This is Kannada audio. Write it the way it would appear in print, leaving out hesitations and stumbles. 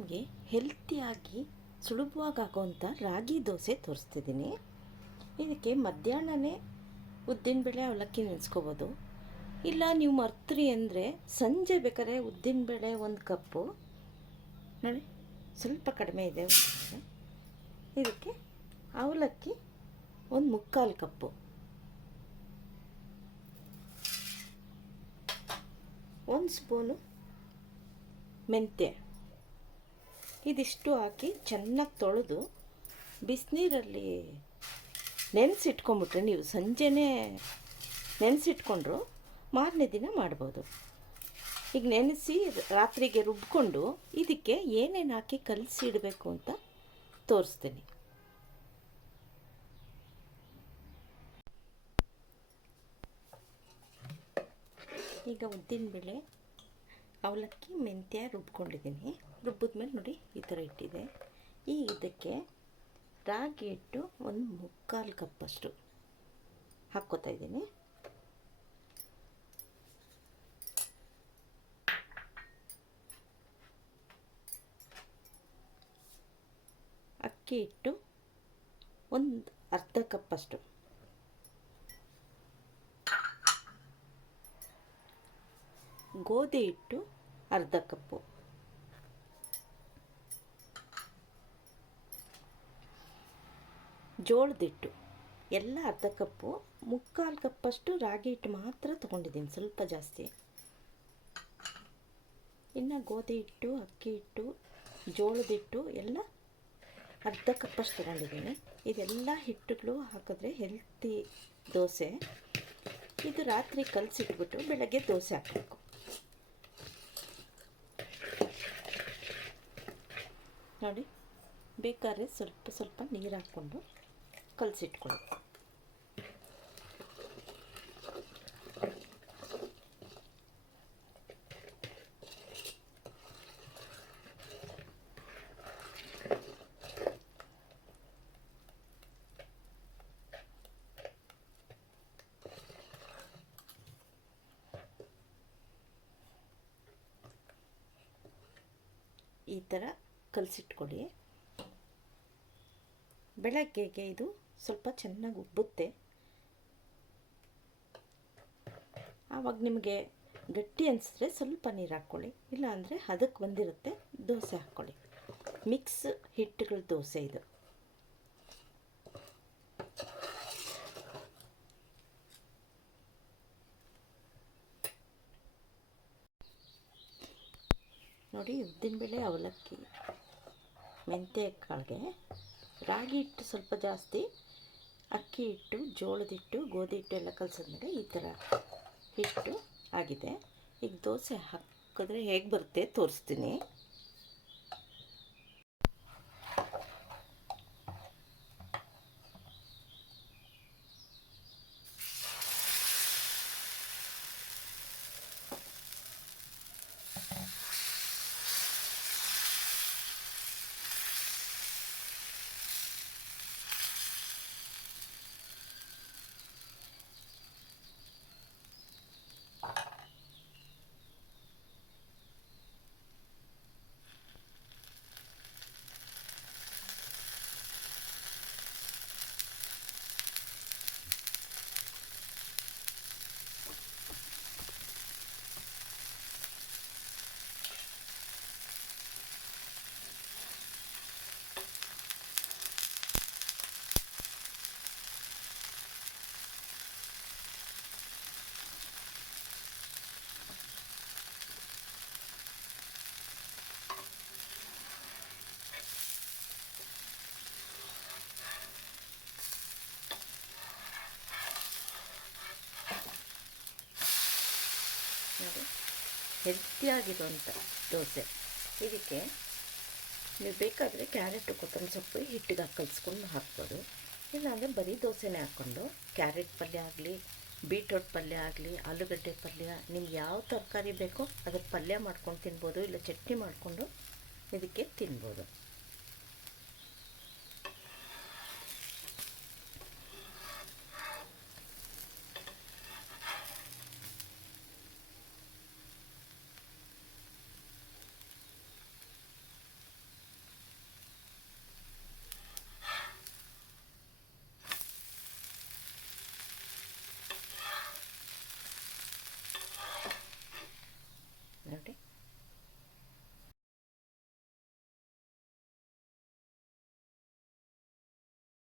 ನಿಮಗೆ ಹೆಲ್ತಿಯಾಗಿ ಸುಲಭವಾಗಿ ಆಗೋವಂಥ ರಾಗಿ ದೋಸೆ ತೋರಿಸ್ತಿದ್ದೀನಿ. ಇದಕ್ಕೆ ಮಧ್ಯಾಹ್ನವೇ ಉದ್ದಿನಬೇಳೆ ಅವಲಕ್ಕಿ ನೆನೆಸ್ಕೋಬೋದು. ಇಲ್ಲ ನೀವು ಮರ್ತ್ರಿ ಅಂದರೆ ಸಂಜೆ ಬೇಕಾದ್ರೆ ಉದ್ದಿನಬೇಳೆ 1 ಕಪ್ಪು, ನೋಡಿ ಸ್ವಲ್ಪ ಕಡಿಮೆ ಇದೆ, ಇದಕ್ಕೆ ಅವಲಕ್ಕಿ 1/4 ಕಪ್ಪು, 1 ಸ್ಪೂನು ಮೆಂತ್ಯ, ಇದಿಷ್ಟು ಹಾಕಿ ಚೆನ್ನಾಗಿ ತೊಳೆದು ಬಿಸಿನೀರಲ್ಲಿ ನೆನೆಸಿಟ್ಕೊಂಬಿಟ್ರೆ, ನೀವು ಸಂಜೆನೇ ನೆನೆಸಿಟ್ಕೊಂಡ್ರು ಮಾರನೇ ದಿನ ಮಾಡ್ಬೋದು. ಈಗ ನೆನೆಸಿ ರಾತ್ರಿಗೆ ರುಬ್ಕೊಂಡು ಇದಕ್ಕೆ ಏನೇನು ಹಾಕಿ ಕಲಸಿ ಇಡಬೇಕು ಅಂತ ತೋರಿಸ್ತೀನಿ. ಈಗ ಉದ್ದಿನಬೇಳೆ ಅವಲಕ್ಕಿ ಮೆಂತ್ಯ ರುಬ್ಕೊಂಡಿದ್ದೀನಿ. ರುಬ್ಬಿದ್ಮೇಲೆ ನೋಡಿ ಈ ಥರ ಇಟ್ಟಿದೆ. ಇದಕ್ಕೆ ರಾಗಿ ಹಿಟ್ಟು 1/4 ಕಪ್ಪಷ್ಟು ಹಾಕ್ಕೋತಾ ಇದ್ದೀನಿ. ಅಕ್ಕಿ ಹಿಟ್ಟು 1/2 ಕಪ್ಪಷ್ಟು, ಗೋಧಿ ಹಿಟ್ಟು 1/2 ಕಪ್ಪು, ಜೋಳದ ಹಿಟ್ಟು ಎಲ್ಲ 1/2 ಕಪ್ಪು, 1/4 ಕಪ್ಪಷ್ಟು ರಾಗಿ ಹಿಟ್ಟು ಮಾತ್ರ ತೊಗೊಂಡಿದ್ದೀನಿ, ಸ್ವಲ್ಪ ಜಾಸ್ತಿ. ಇನ್ನು ಗೋಧಿ ಹಿಟ್ಟು, ಅಕ್ಕಿ ಹಿಟ್ಟು, ಜೋಳದ ಹಿಟ್ಟು ಎಲ್ಲ 1/2 ಕಪ್ಪಷ್ಟು ತೊಗೊಂಡಿದ್ದೀನಿ. ಇದೆಲ್ಲ ಹಿಟ್ಟುಗಳು ಹಾಕಿದ್ರೆ ಹೆಲ್ತಿ ದೋಸೆ. ಇದು ರಾತ್ರಿ ಕಲಸಿಟ್ಬಿಟ್ಟು ಬೆಳಗ್ಗೆ ದೋಸೆ ಹಾಕಬೇಕು. ನೋಡಿ, ಬೇಕಾದ್ರೆ ಸ್ವಲ್ಪ ನೀರು ಹಾಕ್ಕೊಂಡು ಕಲಸಿಟ್ಕೊಳ್ಳಿ. ಈ ಥರ ಕಲಸಿಟ್ಕೊಳ್ಳಿ. ಬೆಳಗ್ಗೆಗೆ ಇದು ಸ್ವಲ್ಪ ಚೆನ್ನಾಗಿ ಉಬ್ಬುತ್ತೆ. ಆವಾಗ ನಿಮಗೆ ಗಟ್ಟಿ ಅನಿಸಿದ್ರೆ ಸ್ವಲ್ಪ ನೀರು ಹಾಕ್ಕೊಳ್ಳಿ, ಇಲ್ಲಾಂದರೆ ಅದಕ್ಕೆ ಬಂದಿರುತ್ತೆ ದೋಸೆ ಹಾಕ್ಕೊಳ್ಳಿ. ಮಿಕ್ಸ್ ಹಿಟ್ಟುಗಳ ದೋಸೆ ಇದು. ನೋಡಿ, ಉದ್ದಿನಬೇಳೆ ಅವಲಕ್ಕಿ ಮೆಂತ್ಯ ಕಾಳಿಗೆ ರಾಗಿ ಹಿಟ್ಟು ಸ್ವಲ್ಪ ಜಾಸ್ತಿ, ಅಕ್ಕಿ ಹಿಟ್ಟು, ಜೋಳದ ಹಿಟ್ಟು, ಗೋಧಿ ಹಿಟ್ಟು ಎಲ್ಲ ಕಲಸಿದ್ಮೇಲೆ ಈ ಥರ ಹಿಟ್ಟು ಆಗಿದೆ. ಈಗ ದೋಸೆ ಹಾಕಿದ್ರೆ ಹೇಗೆ ಬರುತ್ತೆ ತೋರಿಸ್ತೀನಿ. ನೋಡಿ, ಹೆಲ್ತಿಯಾಗಿರುವಂಥ ದೋಸೆ. ಇದಕ್ಕೆ ನೀವು ಬೇಕಾದರೆ ಕ್ಯಾರೆಟು, ಕೊತ್ತಂಬರಿ ಸೊಪ್ಪು ಹಿಟ್ಟಿಗೆ ಕಲಿಸ್ಕೊಂಡು ಹಾಕ್ಬೋದು. ಇಲ್ಲಾಂದರೆ ಬರೀ ದೋಸೆನೇ ಹಾಕ್ಕೊಂಡು ಕ್ಯಾರೆಟ್ ಪಲ್ಯ ಆಗಲಿ, ಬೀಟ್ರೋಟ್ ಪಲ್ಯ ಆಗಲಿ, ಆಲೂಗಡ್ಡೆ ಪಲ್ಯ, ನಿಮ್ಗೆ ಯಾವ ತರಕಾರಿ ಬೇಕೋ ಅದಕ್ಕೆ ಪಲ್ಯ ಮಾಡ್ಕೊಂಡು ತಿನ್ಬೋದು, ಇಲ್ಲ ಚಟ್ನಿ ಮಾಡಿಕೊಂಡು ಇದಕ್ಕೆ ತಿನ್ಬೋದು.